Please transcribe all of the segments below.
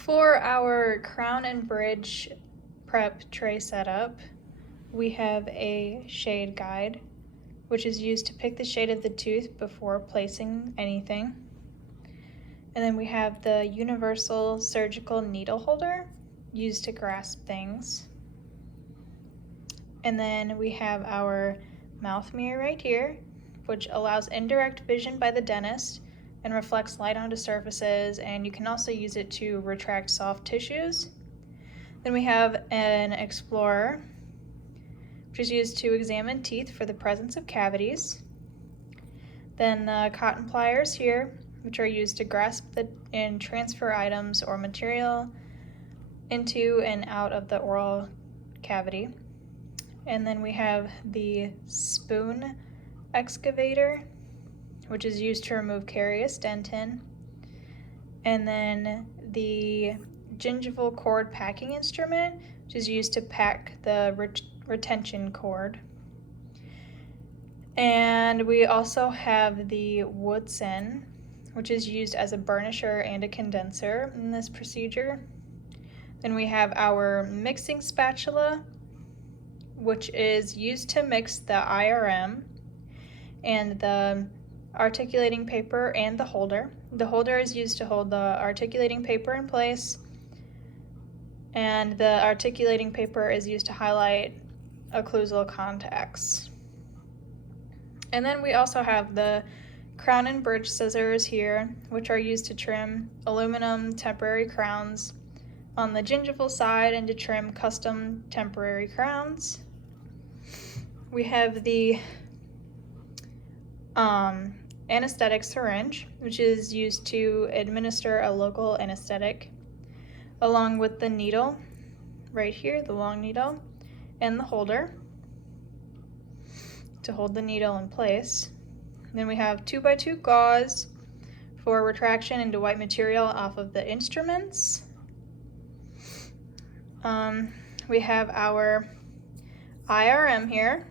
For our crown and bridge prep tray setup, we have a shade guide, which is used to pick the shade of the tooth before placing anything. And then we have the universal surgical needle holder, used to grasp things. And then we have our mouth mirror right here, which allows indirect vision by the dentist and reflects light onto surfaces, and you can also use it to retract soft tissues. Then we have an explorer, which is used to examine teeth for the presence of cavities. Then the cotton pliers here, which are used to grasp and transfer items or material into and out of the oral cavity. And then we have the spoon excavator, which is used to remove carious dentin. And then the gingival cord packing instrument, which is used to pack the retention cord. And we also have the Woodson, which is used as a burnisher and a condenser in this procedure. Then we have our mixing spatula, which is used to mix the IRM and the articulating paper and the holder. The holder is used to hold the articulating paper in place, and the articulating paper is used to highlight occlusal contacts. And then we also have the crown and bridge scissors here, which are used to trim aluminum temporary crowns on the gingival side and to trim custom temporary crowns. We have the anesthetic syringe, which is used to administer a local anesthetic, along with the needle right here, the long needle, and the holder to hold the needle in place. Then we have 2x2 gauze for retraction into white material off of the instruments. We have our IRM here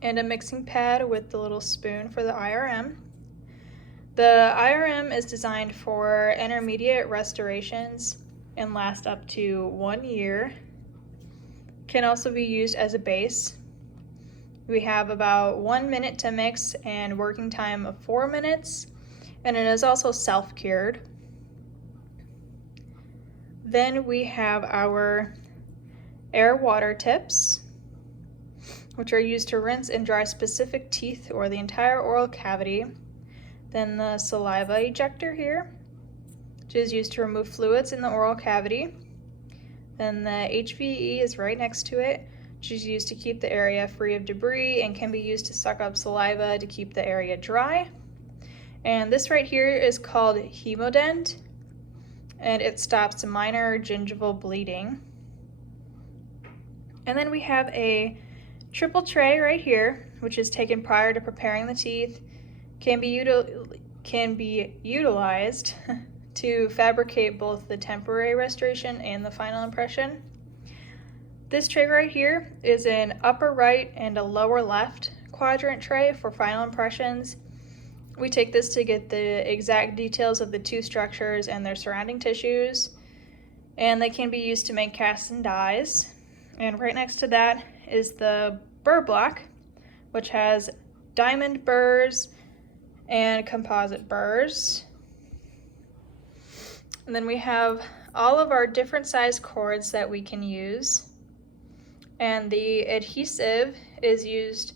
and a mixing pad with the little spoon for the IRM. The IRM is designed for intermediate restorations and last up to 1 year. Can also be used as a base. We have about 1 minute to mix and working time of 4 minutes, and it is also self-cured. Then we have our air water tips, which are used to rinse and dry specific teeth or the entire oral cavity. Then the saliva ejector here, which is used to remove fluids in the oral cavity. Then the HVE is right next to it, which is used to keep the area free of debris and can be used to suck up saliva to keep the area dry. And this right here is called Hemodent, and it stops minor gingival bleeding. And then we have a triple tray right here, which is taken prior to preparing the teeth, can be utilized to fabricate both the temporary restoration and the final impression. This tray right here is an upper right and a lower left quadrant tray for final impressions. We take this to get the exact details of the tooth structures and their surrounding tissues, and they can be used to make casts and dies. And right next to that is the burr block, which has diamond burrs and composite burrs. And then we have all of our different size cords that we can use, and the adhesive is used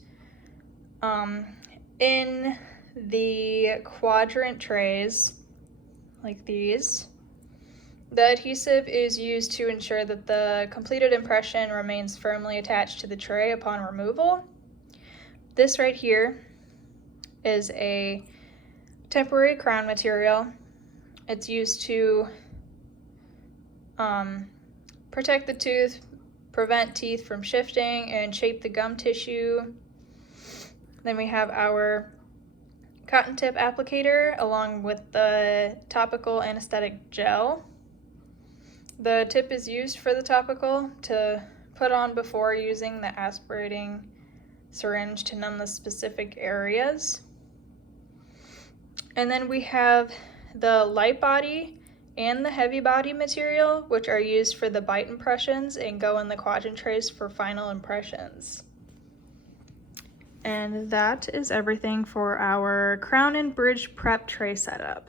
in the quadrant trays like these. The adhesive is used to ensure that the completed impression remains firmly attached to the tray upon removal. This right here is a temporary crown material. It's used to protect the tooth, prevent teeth from shifting, and shape the gum tissue. Then we have our cotton tip applicator along with the topical anesthetic gel. The tip is used for the topical to put on before using the aspirating syringe to numb the specific areas. And then we have the light body and the heavy body material, which are used for the bite impressions and go in the quadrant trays for final impressions. And that is everything for our crown and bridge prep tray setup.